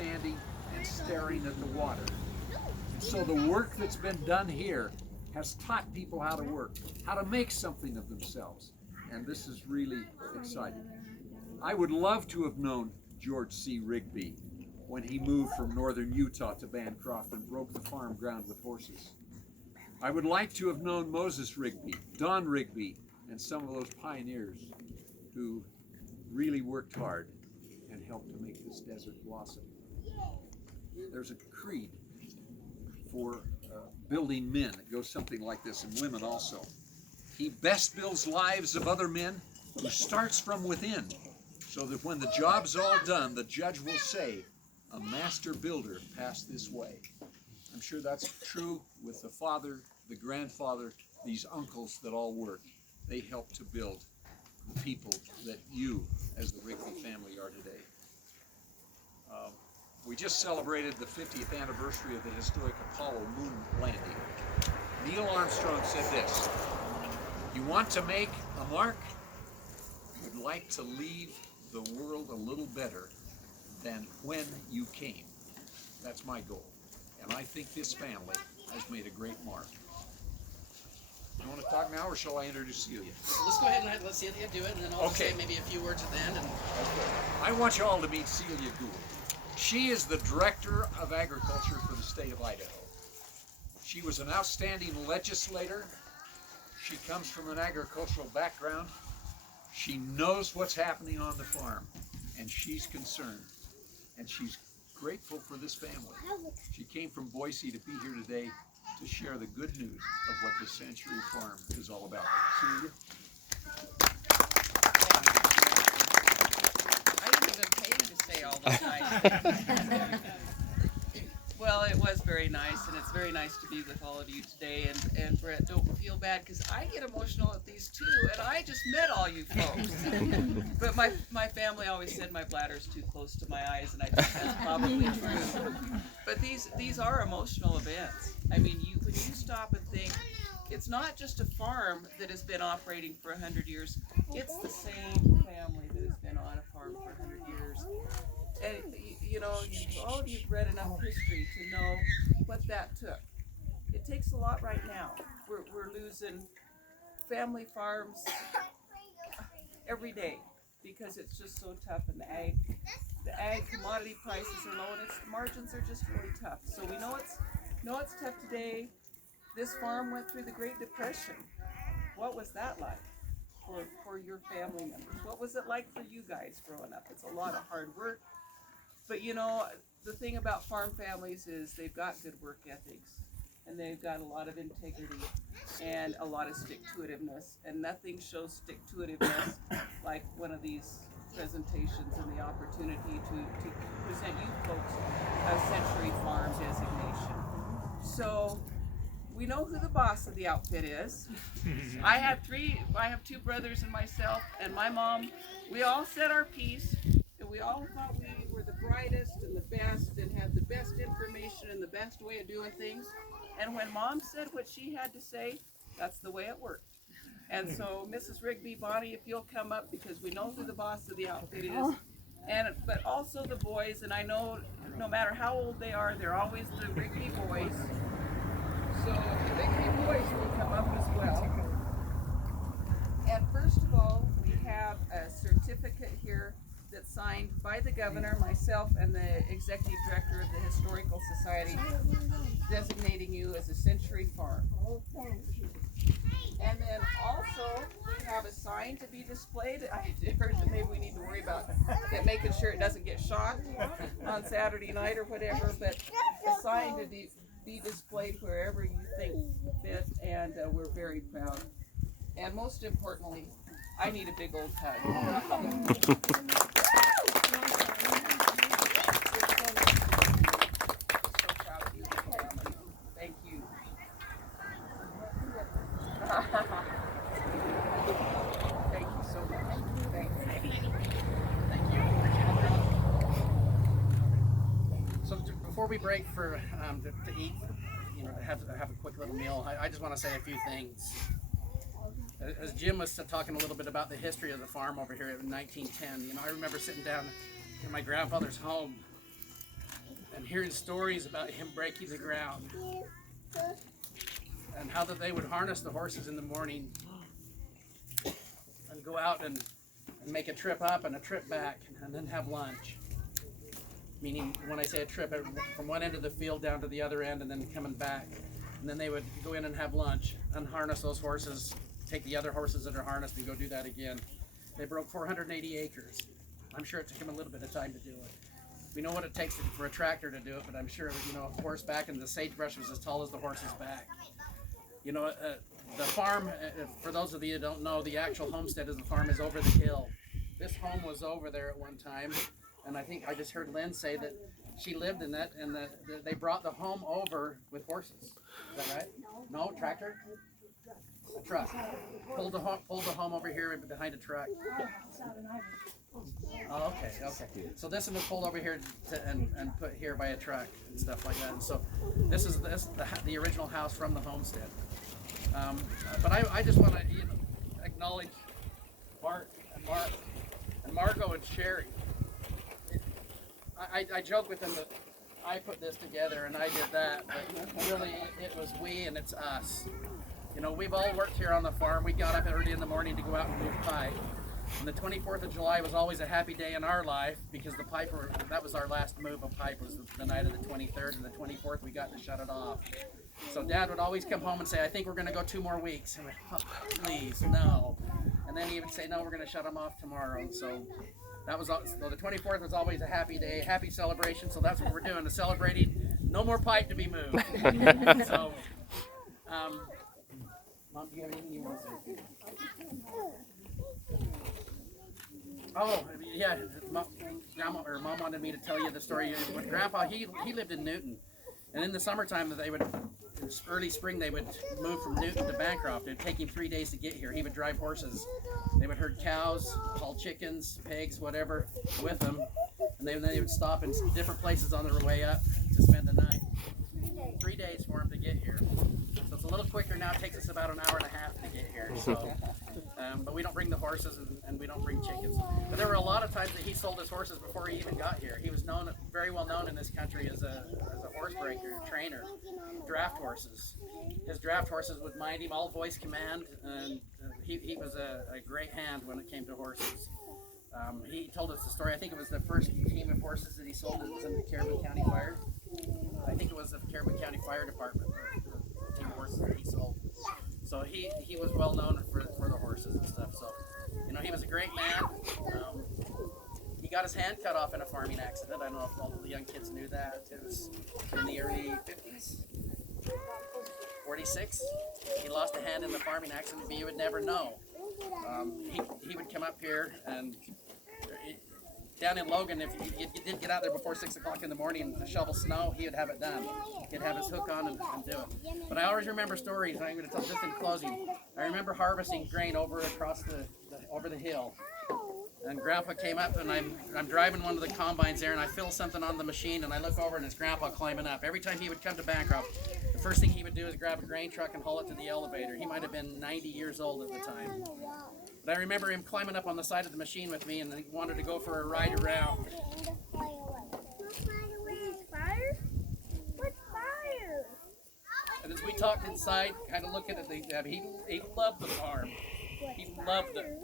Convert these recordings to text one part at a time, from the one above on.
standing and staring at the water. And so the work that's been done here has taught people how to work, how to make something of themselves. And this is really exciting. I would love to have known George C. Rigby when he moved from northern Utah to Bancroft and broke the farm ground with horses. I would like to have known Moses Rigby, Don Rigby, and some of those pioneers who really worked hard and helped to make this desert blossom. There's a creed for building men. It goes something like this, and women also. He best builds lives of other men who starts from within, so that when the job's all done, the judge will say, a master builder passed this way. I'm sure that's true with the father, the grandfather, these uncles that all worked. They helped to build the people that you, as the Rigby family, are today. We just celebrated the 50th anniversary of the historic Apollo moon landing. Neil Armstrong said this: you want to make a mark? You'd like to leave the world a little better than when you came. That's my goal. And I think this family has made a great mark. You want to talk now, or shall I introduce Celia? Let's go ahead and let Celia do it, and then I'll say maybe a few words at the end. I want you all to meet Celia Gould. She is the Director of Agriculture for the state of Idaho. She was an outstanding legislator. She comes from an agricultural background. She knows what's happening on the farm, and she's concerned, and she's grateful for this family. She came from Boise to be here today to share the good news of what the Century Farm is all about. Celia? I didn't even pay you to say all those nice. Well, it was very nice, and it's very nice to be with all of you today. And Brett, don't feel bad, because I get emotional at these too, and I just met all you folks. But my family always said my bladder's too close to my eyes, and I think that's probably true. But these are emotional events. I mean, when you stop and think, it's not just a farm that has been operating for 100 years. It's the same family that has been on a farm for 100 years. And you know, all of you've read enough history to know what that took. It takes a lot right now. We're losing family farms every day because it's just so tough in the ag commodity prices are low, and the margins are just really tough. So we know it's tough today. This farm went through the Great Depression. What was that like for your family members? What was it like for you guys growing up? It's a lot of hard work. But you know, the thing about farm families is they've got good work ethics, and they've got a lot of integrity and a lot of stick-to-itiveness, and nothing shows stick-to-itiveness like one of these presentations and the opportunity to present you folks a Century Farm designation. So we know who the boss of the outfit is. I have two brothers and myself, and my mom. We all said our piece, and we all thought we were the brightest and the best and had the best information and the best way of doing things. And when Mom said what she had to say, that's the way it worked. And so, Mrs. Rigby, Bonnie, if you'll come up, because we know who the boss of the outfit is, but also the boys. And I know no matter how old they are, they're always the Rigby boys. So the Rigby boys will come up as well. And first of all, we have a certificate here that's signed by the governor, myself, and the executive director of the Historical Society, designating you as a Century Farm. And then also, we have a sign to be displayed. I heard that maybe we need to worry about making sure it doesn't get shot on Saturday night or whatever, but a sign to be displayed wherever you think fit, and we're very proud. And most importantly, I need a big old hug. Thank you. Thank you so much. Thank you. So before we break for to eat, you know, to have a quick little meal, I just want to say a few things. As Jim was talking a little bit about the history of the farm over here in 1910, you know, I remember sitting down in my grandfather's home hearing stories about him breaking the ground and how that they would harness the horses in the morning and go out and make a trip up and a trip back and then have lunch. Meaning, when I say a trip, from one end of the field down to the other end and then coming back. And then they would go in and have lunch, unharness those horses, take the other horses that are harnessed and go do that again. They broke 480 acres. I'm sure it took them a little bit of time to do it. We know what it takes for a tractor to do it, but I'm sure, you know, a horseback and the sagebrush was as tall as the horse's back. You know, the farm, for those of you that don't know, the actual homestead of the farm is over the hill. This home was over there at one time, and I think I just heard Lynn say that she lived in that, and they brought the home over with horses. Is that right? No, tractor? A truck. Pulled the home over here behind a truck. Oh, okay. So this one was pulled over here and put here by a truck and stuff like that. And so this is the original house from the homestead. But I just want to acknowledge Mark and Margot and Sherry. I joke with them that I put this together and I did that, but really it was we and it's us. You know, we've all worked here on the farm. We got up early in the morning to go out and move pipe. And the 24th of July was always a happy day in our life because the pipe, that was our last move of pipe, was the night of the 23rd, and the 24th we got to shut it off. So Dad would always come home and say, I think we're going to go 2 more weeks. And we'd, oh, please, no. And then he would say, no, we're going to shut them off tomorrow. So that was, so the 24th was always a happy day, happy celebration. So that's what we're doing, celebrating. No more pipe to be moved. So, Mom, do you have anything you want to say? Oh, yeah, Mom wanted me to tell you the story. When Grandpa, he lived in Newton, and in the summertime, in early spring, they would move from Newton to Bancroft. It would take him 3 days to get here. He would drive horses. They would herd cows, haul chickens, pigs, whatever, with them, and then they would stop in different places on their way up to spend the night. 3 days for him to get here. So it's a little quicker now. It takes us about an hour and a half to get here. So, but we don't bring the horses and we don't bring chickens. But there were a lot of times that he sold his horses before he even got here. He was very well known in this country as a horse breaker, trainer, draft horses. His draft horses would mind him, all voice command, and he was a great hand when it came to horses. He told us the story. I think it was the first team of horses that he sold that was in the Caribou County Fire. I think it was the Caribou County Fire Department, the team of horses that he sold. So he was well known for the horses and stuff. So, you know, he was a great man. He got his hand cut off in a farming accident. I don't know if all the young kids knew that. It was in the early 50s, 46. He lost a hand in the farming accident, but you would never know. He would come up here and down in Logan, if you did get out there before 6 o'clock in the morning to shovel snow, he would have it done. He'd have his hook on and do it. But I always remember stories, and I'm going to tell just in closing. I remember harvesting grain over the hill. And Grandpa came up, and I'm driving one of the combines there, and I feel something on the machine, and I look over, and it's Grandpa climbing up. Every time he would come to Bancroft, the first thing he would do is grab a grain truck and haul it to the elevator. He might have been 90 years old at the time. But I remember him climbing up on the side of the machine with me, and he wanted to go for a ride around. And as we talked inside, kind of looking at things, he loved the farm. He loved it.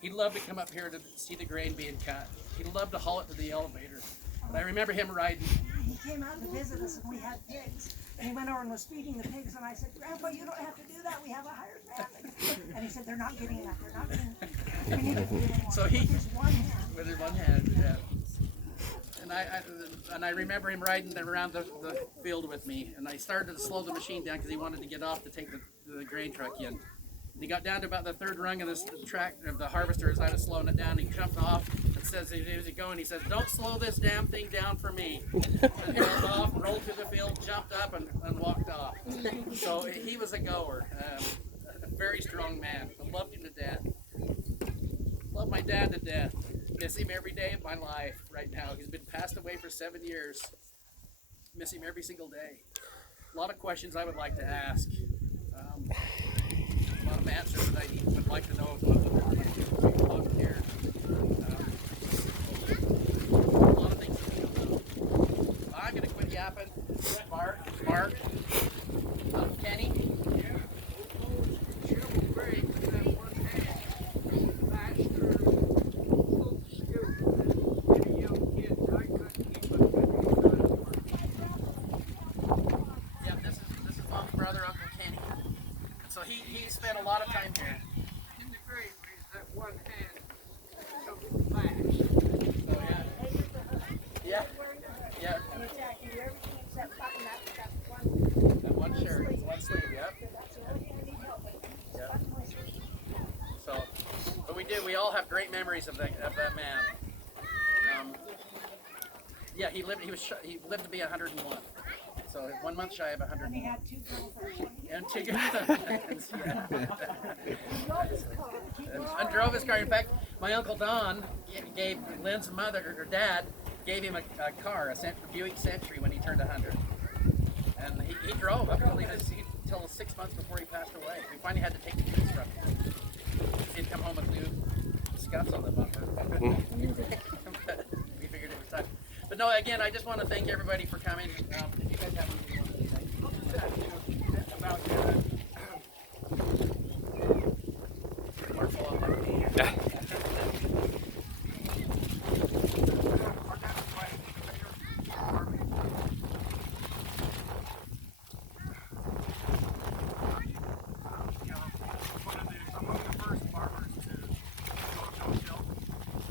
He loved to come up here to see the grain being cut. He loved to haul it to the elevator. And I remember him riding. He came out to visit us, and we had pigs. And he went over and was feeding the pigs, and I said, Grandpa, you don't have to do that. We have a hired man. And he said, they're not getting enough. They're not getting enough. We need to give him more. So he, with his one hand. with his one hand, yeah. And I remember him riding around the field with me, and I started to slow the machine down because he wanted to get off to take the grain truck in. And he got down to about the third rung of the harvester as I was slowing it down. He jumped off and says, as he going, he says, "Don't slow this damn thing down for me." And he rolled off, rolled through the field, jumped up, and walked off. So he was a goer, a very strong man. I loved him to death. Love my dad to death. Miss him every day of my life right now. He's been passed away for 7 years. Miss him every single day. A lot of questions I would like to ask. A lot of answers that I would like to know about the people out here. A lot of things that we don't know. yapping. Mark, Uncle Kenny. Yeah, this is Mom's brother, Uncle Kenny. So he spent a lot of time here. In the grave is that one hand so fast. So yeah. Yeah. And Jack, you do everything except button that That one shirt, one sleeve, yep. That's the only thing I need help with. Yeah. Button my sleeve. So, but we all have great memories of that man. Yeah, he lived to be 101. So 1 month shy of And he 101. had 2 girlfriends. And two girlfriends, yeah. He drove his car. He And drove his car. In fact, my Uncle Don gave Lynn's mother, or dad, gave him a car, a Buick Century, when he turned 100. And he drove up until 6 months before he passed away. We finally had to take the keys from him. He'd come home with new scuffs on the bumper. But we figured it was time. But no, again, I just want to thank everybody for coming. If you guys have anything you want to say. I'll just add, about Marshall, I'll never be here. among the first farmers to go no-till,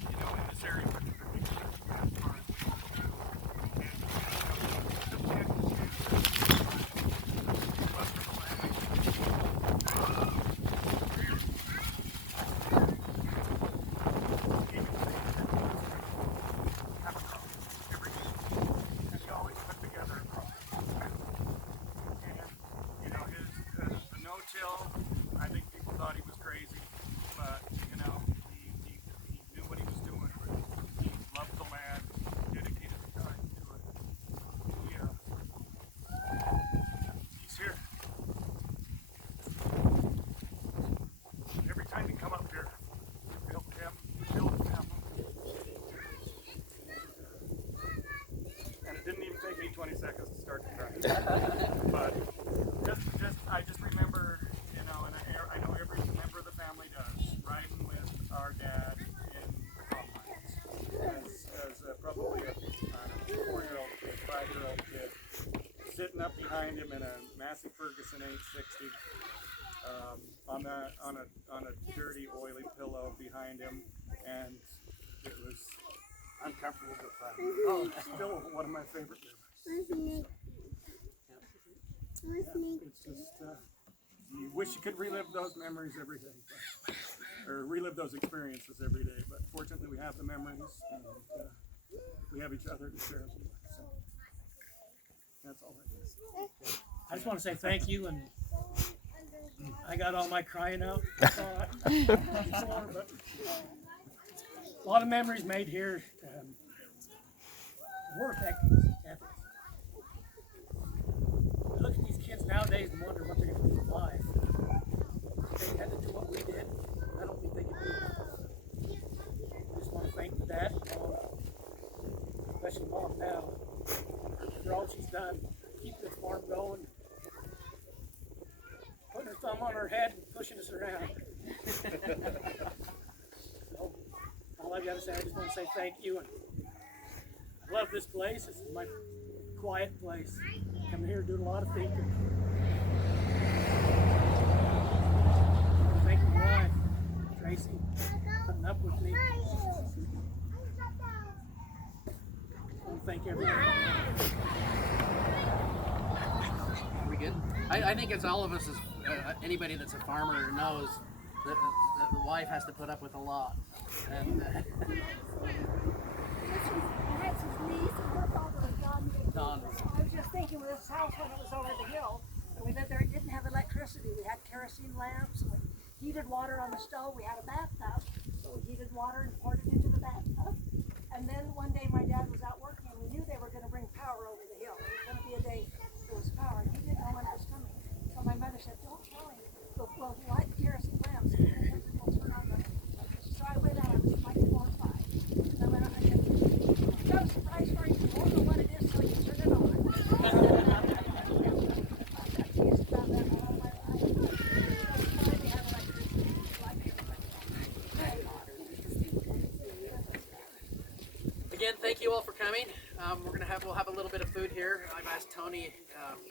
in this area, particularly as far as we go. And, took Texas to western and he always put together a crop. And, the no-till, I think people thought he was crazy, but, he knew what he was doing. He loved the land, dedicated the time to it. He's here. Every time you come up here, build a family. And it didn't even take me 20 seconds to start to cry. But I just remember, and I know every member of the family does, riding with our dad in the combines as probably a 4-year-old kid, 5-year-old kid, sitting up behind him in a massive Ferguson 860, on a dirty, oily pillow behind him, and it was uncomfortable but fun. Oh, it's still one of my favorite memories. It's just, you wish you could relive those memories every day, or relive those experiences every day, but fortunately we have the memories, and we have each other to share them with, so that's all it is. I just want to say thank you, and I got all my crying out. But a lot of memories made here. Work ethics. I look at these kids nowadays and wonder what they're going to do in life. If they had to do what we did, I don't think they could do it. I just want to thank the dad and mom, especially mom now, for all she's done. Keep this farm going. Putting her thumb on her head and pushing us around. So, all I've got to say, I just want to say thank you. And I love this place. This is my quiet place. Come here doing a lot of thinking. Thank my wife, Tracy, putting up with me. I want to thank everyone. Are we good? I think it's all of us, as anybody that's a farmer knows that the wife has to put up with a lot. And That's his niece, and her father was Don. Don. I was just thinking with this house when it was over the hill, and we lived there, it didn't have electricity. We had kerosene lamps, and we heated water on the stove. We had a bathtub, so we heated water and poured it into the bathtub. And then one day my dad was out working, and we knew they were going to bring power over the hill. It was going to be a day there was power, and he didn't know when it was coming. So my mother said, "Don't tell him. We'll light the kerosene lamps, and we'll turn on the." So I went out. I was like 4 or 5. And I went out and I said, "I've got a surprise for you. You won't know what it is till you turn it on." Again, thank you all for coming. We'll have a little bit of food here. I've asked Tony,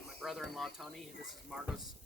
my brother-in-law Tony. This is Margot's